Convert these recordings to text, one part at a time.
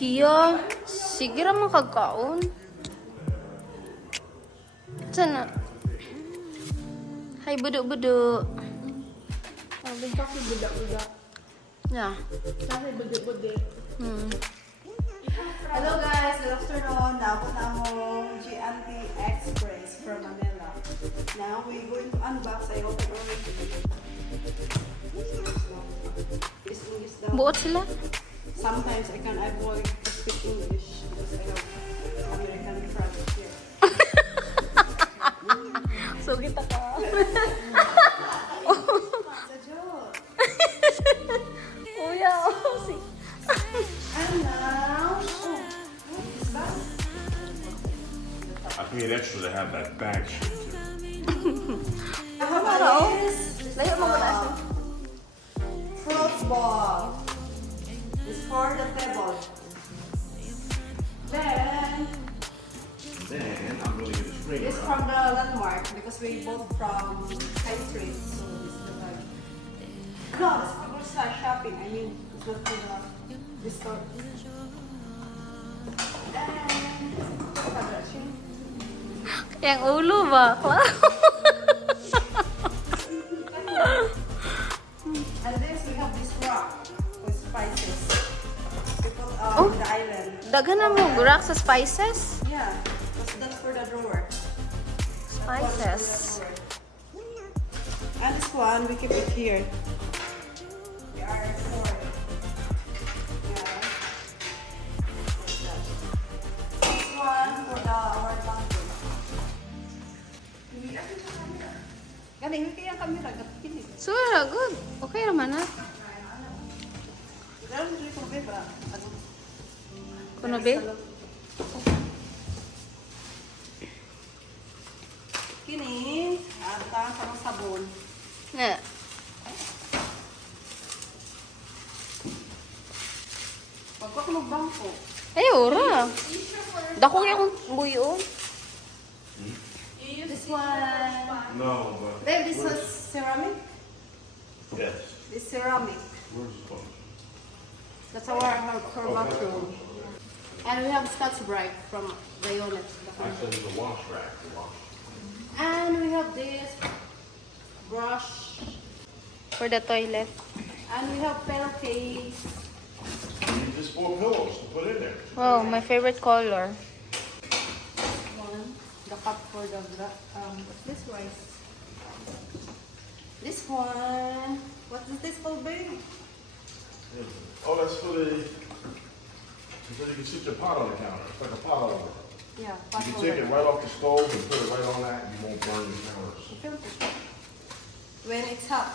Hiya, sige ra man kagkaon. Sana. Hay budo-budo. Sabi ka si budak-budak. Ya. Sabi budik-budik. Hello guys, good afternoon. Naabot na mo G&T Express from Manila. Now we're going to unbox. I open already. This English daw. Buot sila. Sometimes I can avoid to speak English because I have American friends here. So kita ka. It's a joke. Kuya, si. And now, what is that? I paid extra to have that bag shipped to me. I have this. Layo mo ba na? Fruit ball. It's for the table. Then, I'm gonna get a screen this from the landmark because we bought from High Street. So this is the bag. No, this is for grocery shopping. I mean, it's not for the store. Yang ulo ba? And this we have this rock with spices. We put Oh. the island. Daghan na mo gurak sa spices. Yeah, that's for the drawer. Spices. And this one, we keep it here. We are four. Yeah. This one for the our bunker. Galing, hindi kaya camera. Galing. So, good. Okay naman na. Meron dito yung bebra. Kuno be? Kini, ata sa sabon. Nga. Pagkakulog bangko. Ay, ora. Dako yung buyo. This one. No, but Babe, this is ceramic. yes. This ceramic. Where's the phone? That's her bathroom. And we have Scotch-Brite from the unit. Actually, the wash rack. The wash. And we have this brush. For the toilet. And we have pillowcase. You need just 4 pillows to put in there. Wow, my favorite color. One. The cup for the what's this rice? This one. What is this called, babe? Oh, that's for the. So you can sit your pot on the counter. It's like a pot over. Yeah, You can take it right off the stove and put it right on that, and you won't burn your counters. When it's hot.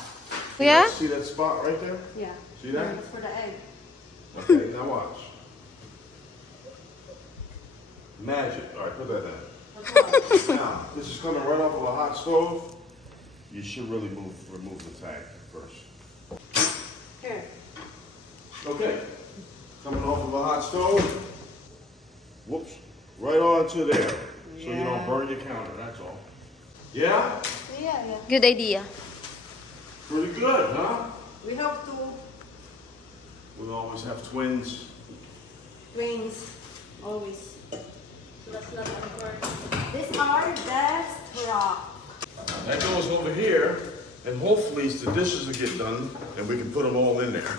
Kuya? See that spot right there? Yeah. See that? It's for the egg. Okay, now watch. Magic. All right, put that down. Now, this is coming right off of a hot stove. You should really remove the tag first. Here. Okay, coming off of a hot stove. Whoops, right onto there. So you don't Yeah. burn your counter, that's all. Yeah? Yeah. Good idea. Pretty good, huh? We have two We always have twins. wings. Always. So that's not important. These are best rock. That goes over here, and hopefully the dishes will get done, and we can put them all in there.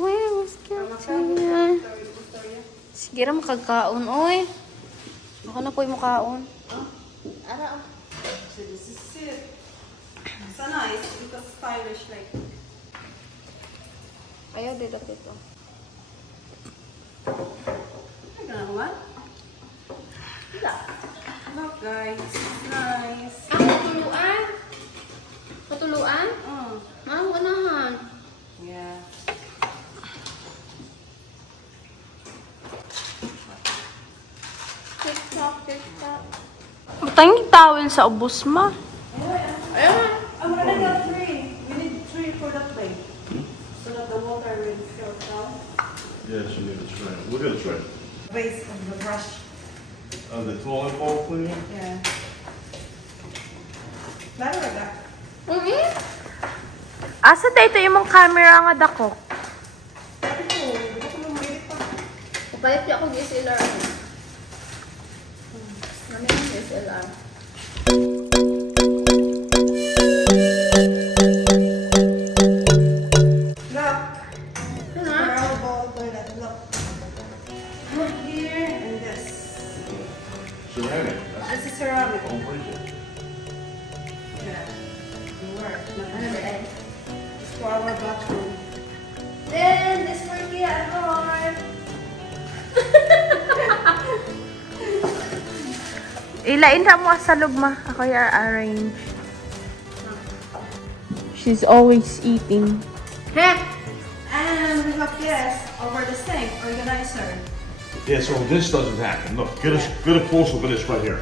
Well, sige ra makagkaon, oy. Baka na po'y makaon. Ara. So this is it. So nice because stylish like. Ayaw, dito ito. Ay, ganun ba? Look guys, nice. Ang patuluan? Patuluan? Ma'am, ganahan. Yeah. TikTok, TikTok. Matanging towel sa ubos ma. Ayun. I'm gonna get 3. We need 3 for that way. So that the water will fill down. Yes, you need a tray. Look at the tray. Base of the brush. The toilet bowl cleaner? Yeah. Laro na ka. Asa tayo ito yung camera nga dako? Ito, Palit niyo ako DSLR. Namin yung DSLR. Look. Ano? Parable toilet. Look. Look here and this. Ceramic. This is ceramic. Don't break it. Yeah. It works. Ano ba eh? It's for our bathroom. Then, this for Kia at home. Ilain ka mo sa lugma. Ako i-arrange. She's always eating. Heh! And we have this over the sink organizer. Yeah, so this doesn't happen. Look, get a close look at this right here.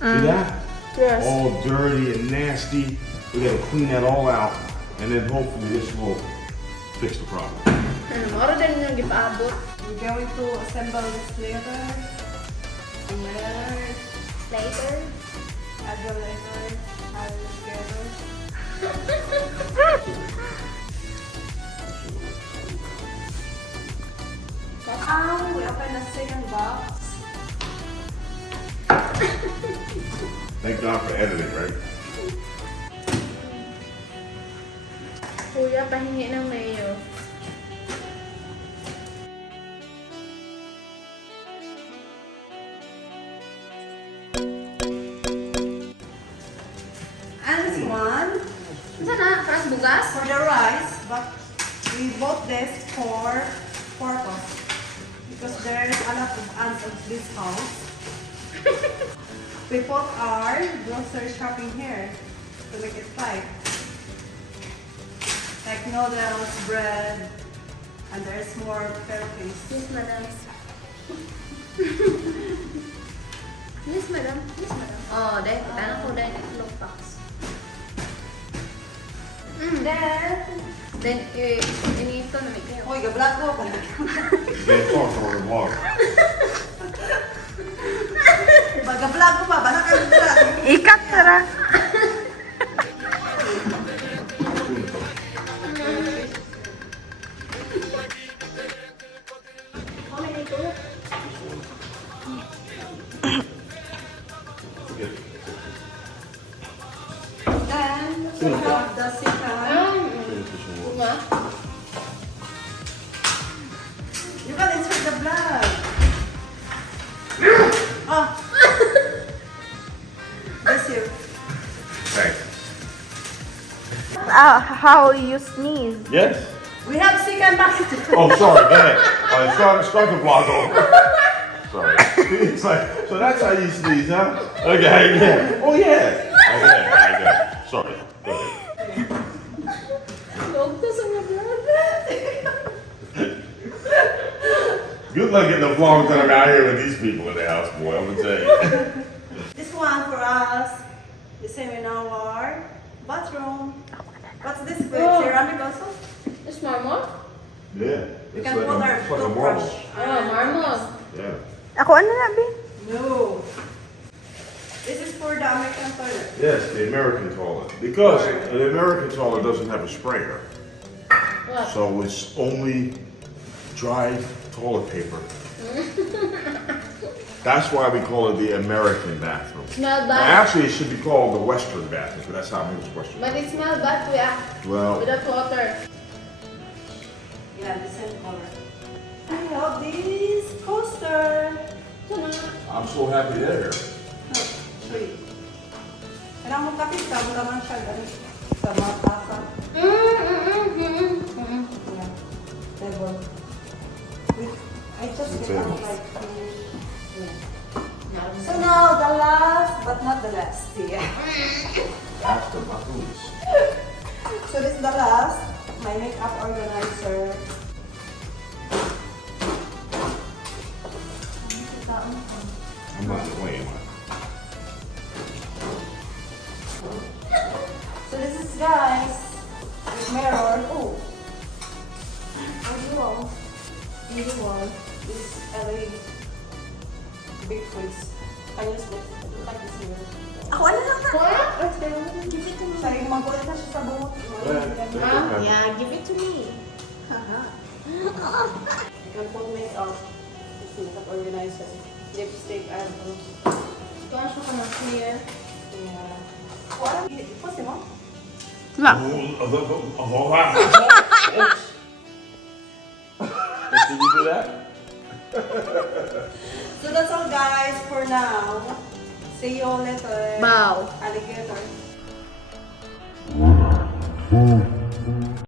See that? Yes. All dirty and nasty. We gotta clean that all out, and then hopefully this will fix the problem. Moro din yung gipaabot. We're going to assemble this later. And later. Later. Add the later. Add it together. We open the second box. Thank God for editing, right? Kuya, pahingi ng mayo. And this one Saan na? Paras bugas? for the rice, but we bought this for purpose because there's a lot of ants at this house. We put our grocery shopping here to make it tight. Like noodles, bread, and there's more therapies. Yes, madam. Yes, madam. Yes, madam. Oh, dahil kita na ko dahil itlog box. Then, inito na may kayo. Uy, gablat ko pala. You can't talk on the vlog. Gablat ko pa, bala ka gablat. Ikat tara. Then, we have the second. Nga? You can insert the blood. Oh. Bless you. Thanks. How you sneeze? Yes? We have second basket. Oh, sorry, go ahead. Start the vlog over. Sorry. It's like, so that's how you sneeze, huh? Okay, yeah. Oh, yeah. Okay. Sorry. Go ahead. Log to sa mga vlog. Good luck getting the vlog done around here with these people in the house, boy. I'm gonna tell you. This one for us. The same in our bathroom. What's this with? Oh. Ceramic also? Is marmol? Yeah. We It's can like put a- our it's like a toothbrush. Oh, marmol. Yeah. Ako ano na, Bi? No. This is for the American toilet. Yes, the American toilet. Because the American toilet doesn't have a sprayer. What? So it's only dry toilet paper. That's why we call it the American bathroom. Smell Now, bad. actually, it should be called the Western bathroom, but that's how most Western. But it smell bad, kuya. Well, Without water. Yeah, the same color. I love this coaster. I'm so happy they're here. No, sweet. Kailangan mo kapit ka, mo naman siya ganun sa mga tasa. Yeah. Table. I just get out like yeah. So now the last but not the last. Yeah. After my boots. So this is the last. My makeup organizer. I'm not playing. So this is guys with mirror. Oh, audio. Video one is LA big quiz. Can you just look like this mirror? Ako ano lang na? Give it to me. Sorry, magulat na siya sa bungot. Yeah, give it to me. Haha. You can put makeup. makeup organizer. Lipstick, eyebrows. Ito ang siya ka ng clear. Yeah. What? What's it, Mom? Diba? Did you do that? So that's all guys for now. See you later. Bow. Alligator.